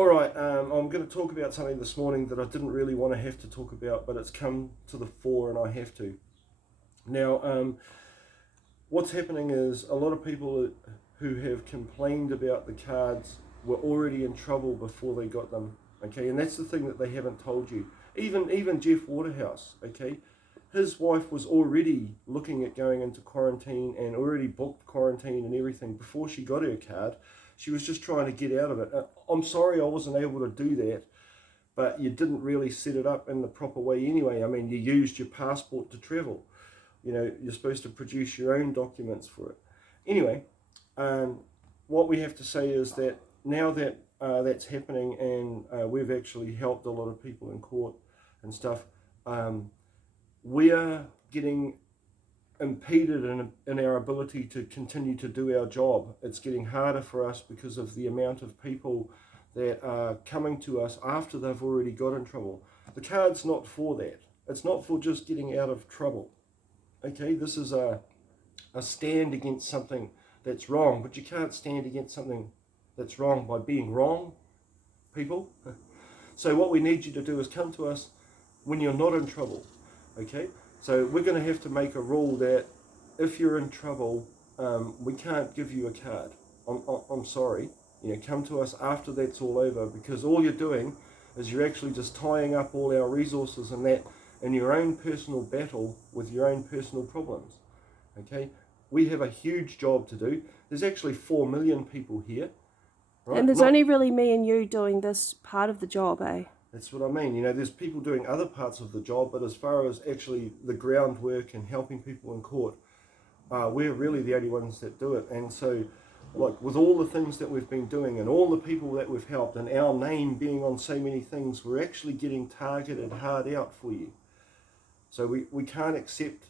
All right, I'm going to talk about something this morning that I didn't really want to have to talk about, but it's come to the fore and I have to. Now, what's happening is a lot of people who have complained about the cards were already in trouble before they got them, okay? And that's the thing that they haven't told you. Even Jeff Waterhouse, okay? His wife was already looking at going into quarantine and already booked quarantine and everything before she got her card. She was just trying to get out of it. I'm sorry I wasn't able to do that, but you didn't really set it up in the proper way anyway. I mean, you used your passport to travel. You know, you're supposed to produce your own documents for it. Anyway, what we have to say is that now that that's happening and we've actually helped a lot of people in court and stuff, we are getting impeded in our ability to continue to do our job. It's getting harder for us because of the amount of people that are coming to us after they've already got in trouble. The card's not for that. It's not for just getting out of trouble. Okay, this is a stand against something that's wrong, but you can't stand against something that's wrong by being wrong, people. So what we need you to do is come to us when you're not in trouble, okay? So we're going to have to make a rule that if you're in trouble, we can't give you a card. I'm sorry. You know, come to us after that's all over, because all you're doing is you're actually just tying up all our resources and that in your own personal battle with your own personal problems. Okay? We have a huge job to do. There's actually 4 million people here. Right? And there's only really me and you doing this part of the job, eh? That's what I mean. You know, there's people doing other parts of the job, but as far as actually the groundwork and helping people in court, we're really the only ones that do it. And so, like, with all the things that we've been doing and all the people that we've helped and our name being on so many things, we're actually getting targeted hard out for you. So we can't accept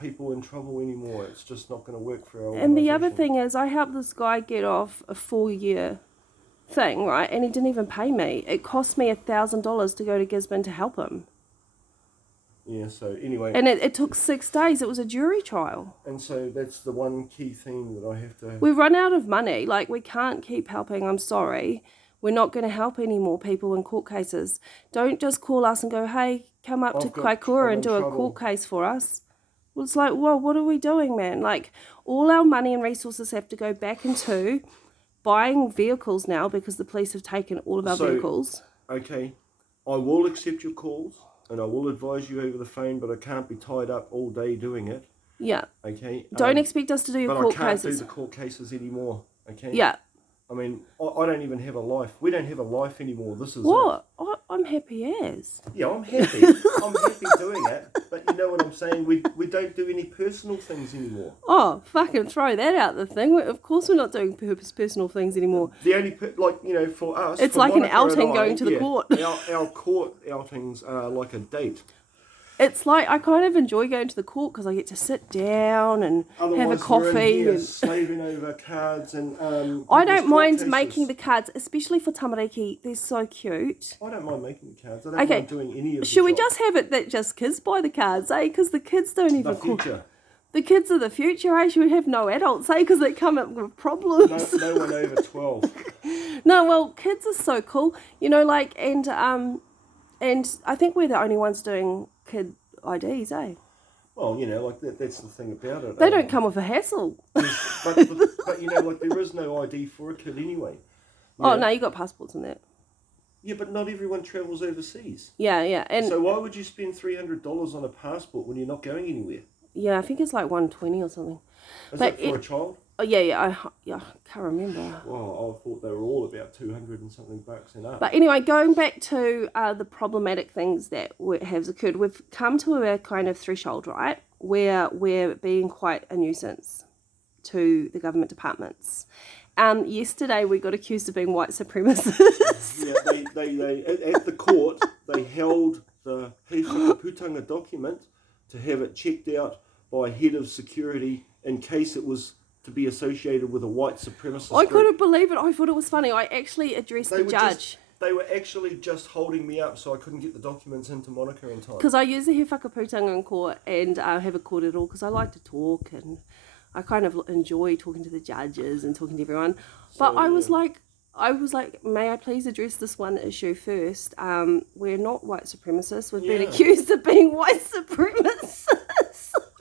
people in trouble anymore. It's just not going to work for our organisation. And the other thing is, I helped this guy get off a 4-year thing, right? And he didn't even pay me. It cost me $1,000 to go to Gisborne to help him. Yeah, so anyway. And it took 6 days. It was a jury trial. And so that's the one key theme that I have to... We've run out of money. Like, we can't keep helping. I'm sorry. We're not going to help any more people in court cases. Don't just call us and go, hey, come up to Kaikoura and do a court case for us. Well, it's like, well, what are we doing, man? Like, all our money and resources have to go back into buying vehicles now because the police have taken all of our vehicles. Okay, I will accept your calls and I will advise you over the phone, but I can't be tied up all day doing it. Yeah. Okay. Don't expect us to do your court cases. But I can't do the court cases anymore. Okay. Yeah. I mean, I don't even have a life. We don't have a life anymore. This is what? I'm happy as. Yeah, I'm happy. I'm happy doing it. But you know what I'm saying? We don't do any personal things anymore. Oh, fucking throw that out the thing. Of course we're not doing personal things anymore. The only, for us... It's like Monica an outing going to the court. Our court outings are like a date. It's like, I kind of enjoy going to the court because I get to sit down and have a coffee. We're in here slaving over cards and... I don't mind making the cards, especially for tamariki. They're so cute. I don't mind making the cards. I don't mind doing any of the Should we just have it that just kids buy the cards, eh? Because the kids don't even... The future. The kids are the future, eh? Should we have no adults, eh? Because they come up with problems. No one over 12. No, well, kids are so cool. You know, like, and I think we're the only ones doing kid IDs, eh? Well, you know, like that's the thing about it. They don't come with a hassle. But you know, like there is no ID for a kid anyway. Oh, no, you got passports in that. Yeah, but not everyone travels overseas. Yeah. And so why would you spend $300 on a passport when you're not going anywhere? Yeah, I think it's like $120 or something. Is that for a child? Oh, yeah, I can't remember. Well, I thought they were all about 200 and something bucks and up. But anyway, going back to the problematic things that have occurred, we've come to a kind of threshold, right, where we're being quite a nuisance to the government departments. Yesterday we got accused of being white supremacists. Yeah, they at the court, they held the Hei Whakaputanga document to have it checked out by head of security in case it was to be associated with a white supremacist I couldn't believe it. I thought it was funny. I actually addressed the judge. They were actually just holding me up so I couldn't get the documents into Monica in time. Because I use the He Whakaputanga in court and I have a court at all because I like to talk and I kind of enjoy talking to the judges and talking to everyone. But I was like, I was like, may I please address this one issue first? We're not white supremacists. We've been accused of being white supremacists.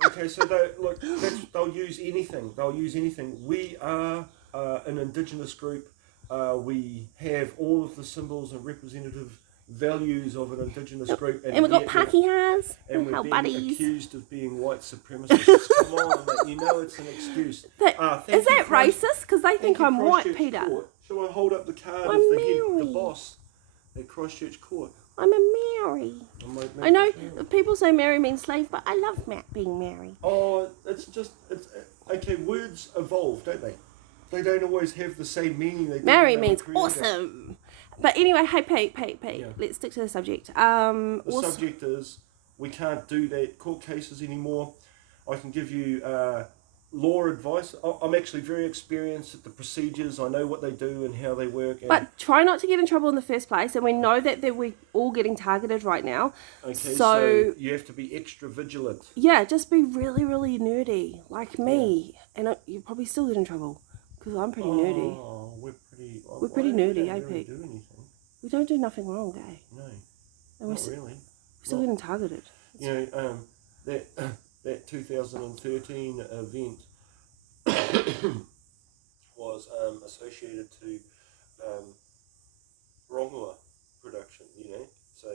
Okay, so they'll use anything. They'll use anything. We are an Indigenous group. We have all of the symbols and representative values of an Indigenous group, and we've got Pakihas and we're being buddies. accused of being white supremacists. Come on, mate, you know it's an excuse. Is that racist? Because they think I'm white, Peter. Court. Shall I hold up the card I'm of Maori. the boss at Christchurch Court? I'm a Maori. I know people say Maori means slave, but I love being Maori. Oh, it's okay. Words evolve, don't they? They don't always have the same meaning. Maori means awesome. But anyway, hey, Pete, let's stick to the subject. The subject is we can't do that court cases anymore. I can give you law advice. I'm actually very experienced at the procedures. I know what they do and how they work. But try not to get in trouble in the first place. And we know that we're all getting targeted right now. Okay, so you have to be extra vigilant. Yeah, just be really, really nerdy, like me. And you probably still get in trouble because I'm pretty nerdy. Oh, we're pretty nerdy, we don't really Pete? do anything. We don't do nothing wrong, eh? No, and not really. We're still getting targeted. You know, that 2013 event was associated to Rongoa production, you know. So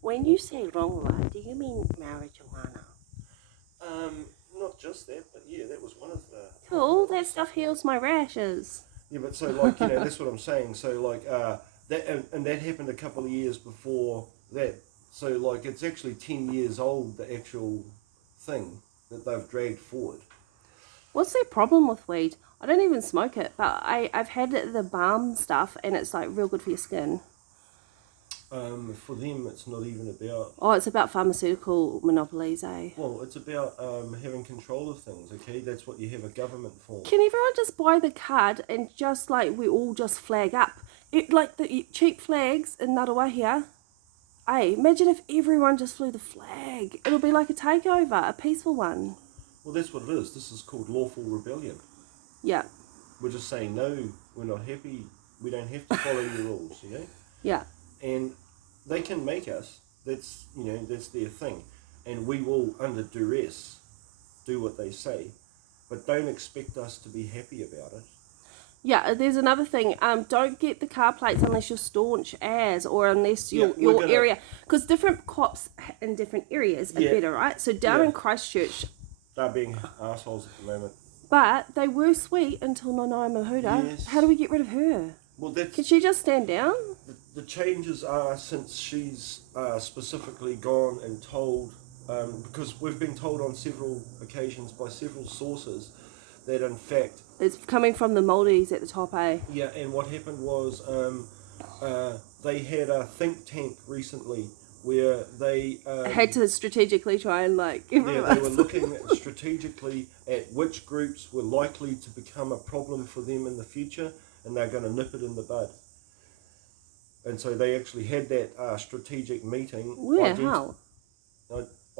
when you say Rongoa, do you mean marijuana? Not just that, but yeah, that was one of the. Cool, that stuff heals my rashes. Yeah, but so like that's what I'm saying. So like that and that happened a couple of years before that. So like it's actually 10 years old, the actual thing that they've dragged forward. What's their problem with weed? I don't even smoke it, but I've had the balm stuff and it's like real good for your skin. For them, it's not even about... Oh, it's about pharmaceutical monopolies, eh? Well, it's about having control of things, okay? That's what you have a government for. Can everyone just buy the card and just like we all just flag up? Like the cheap flags in Ngaruahia. Hey, imagine if everyone just flew the flag. It'll be like a takeover, a peaceful one. Well, that's what it is. This is called lawful rebellion. Yeah. We're just saying, no, we're not happy. We don't have to follow your rules, you know? Yeah. And they can make us. That's, you know, that's their thing. And we will, under duress, do what they say. But don't expect us to be happy about it. Yeah, there's another thing. Don't get the car plates unless you're staunch as or unless your area. Because different cops in different areas are better, right? So down in Christchurch... They're being assholes at the moment. But they were sweet until Nanaia Mahuta. Yes. How do we get rid of her? Well, that's... Can she just stand down? The changes are since she's specifically gone and told... because we've been told on several occasions by several sources that in fact... It's coming from the Maoris at the top, eh? Yeah, and what happened was they had a think tank recently where they... had to strategically try and like... they were looking strategically at which groups were likely to become a problem for them in the future, and they're going to nip it in the bud. And so they actually had that strategic meeting. Where? How?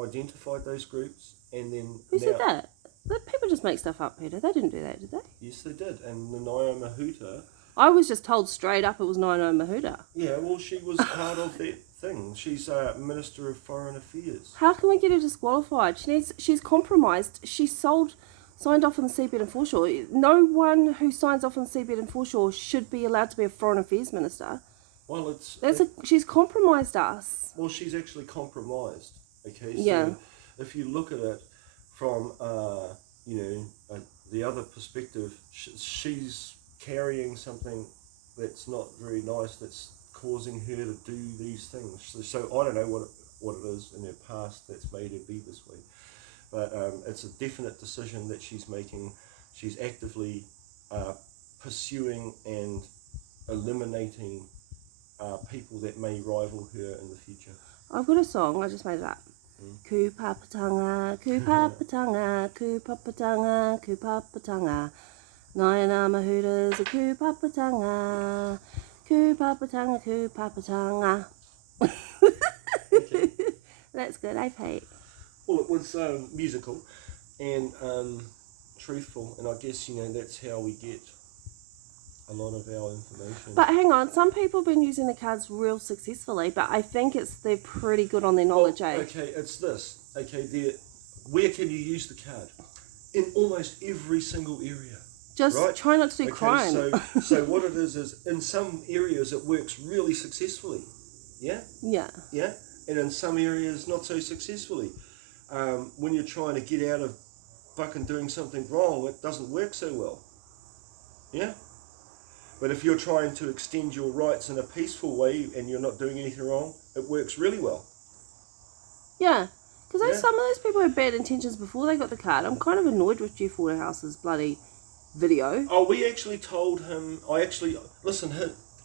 Identified those groups, and then... Who said that? People just make stuff up, Peter. They didn't do that, did they? Yes, they did. And Nanaia Mahuta... I was just told straight up it was Nanaia Mahuta. Yeah, well, she was part of that thing. She's Minister of Foreign Affairs. How can we get her disqualified? She's compromised. She signed off on the seabed and foreshore. No one who signs off on the seabed and foreshore should be allowed to be a Foreign Affairs Minister. Well, she's compromised us. Well, she's actually compromised. Okay, yeah. So if you look at it from the other perspective, she's carrying something that's not very nice, that's causing her to do these things. So I don't know what it is in her past that's made her be this way, but it's a definite decision that she's making. She's actively pursuing and eliminating people that may rival her in the future. I've got a song, I just made it up. Ku papatanga, ku papatanga, ku papatanga, ku papatanga. Nanaia Mahuta's a ku papatanga, ku papatanga, ku papatanga. Okay. That's good, eh, Pete? Well, it was musical and truthful, and I guess, that's how we get a lot of our information. But hang on, some people have been using the cards real successfully, but I think they're pretty good on their knowledge, Okay, it's this. Okay, where can you use the card? In almost every single area. Just right? try not to do crime. So what it is in some areas it works really successfully. Yeah? Yeah. Yeah? And in some areas not so successfully. When you're trying to get out of fucking doing something wrong, it doesn't work so well. Yeah? But if you're trying to extend your rights in a peaceful way and you're not doing anything wrong, it works really well. Yeah. Because some of those people had bad intentions before they got the card. I'm kind of annoyed with Jeff Waterhouse's bloody video. Oh, we actually told him. Listen.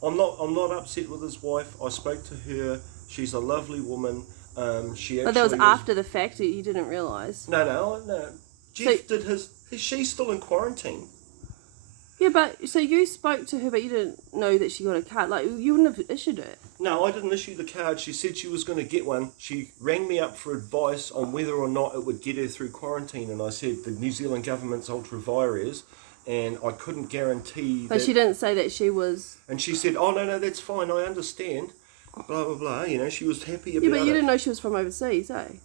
I'm not upset with his wife. I spoke to her. She's a lovely woman. But that was after the fact that you didn't realise. No. Jeff did his. She's still in quarantine. Yeah, but so you spoke to her, but you didn't know that she got a card. Like, you wouldn't have issued it. No, I didn't issue the card. She said she was going to get one. She rang me up for advice on whether or not it would get her through quarantine, and I said the New Zealand government's ultra vires, and I couldn't guarantee. But she didn't say that she was. And she said, "Oh no, that's fine. I understand." Blah blah blah. You know, she was happy about it. Yeah, but you didn't know she was from overseas, eh?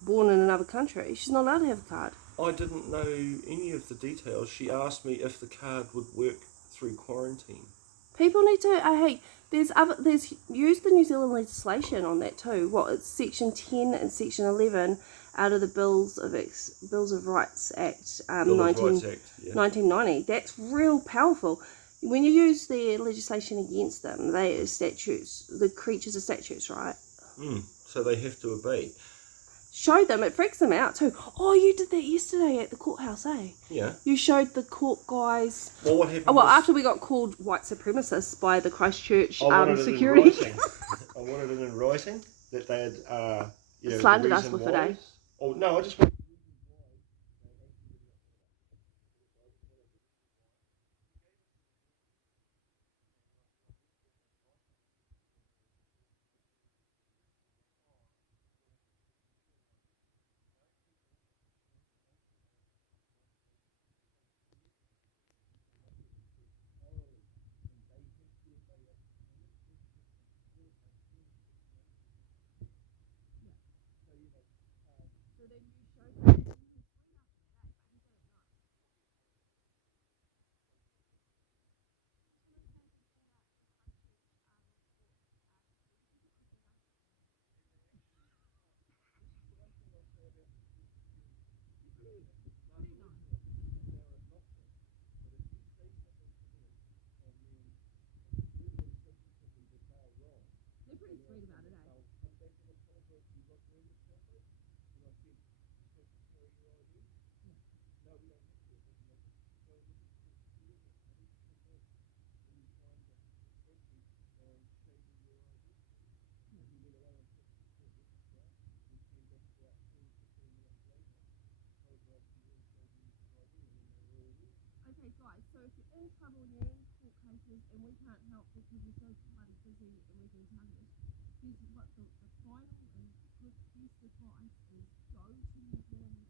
Born in another country. She's not allowed to have a card. I didn't know any of the details. She asked me if the card would work through quarantine. People need to. There's use the New Zealand legislation on that too. It's Section 10 and Section 11 out of the Bills of Rights Act, 1990. That's real powerful. When you use their legislation against them, they are statutes. The creatures are statutes, right? So they have to obey. Show them, it freaks them out too. Oh, you did that yesterday at the courthouse, eh? Yeah. You showed the court guys. Well, what happened? After we got called white supremacists by the Christchurch security. I wanted it in writing that they had slandered us with it, eh? Oh no, I just. Okay, guys, so if you're in trouble and you're in court cases and we can't help because you're so bloody busy and we've been targeted, here's what the final and good best advice is: go to New Zealand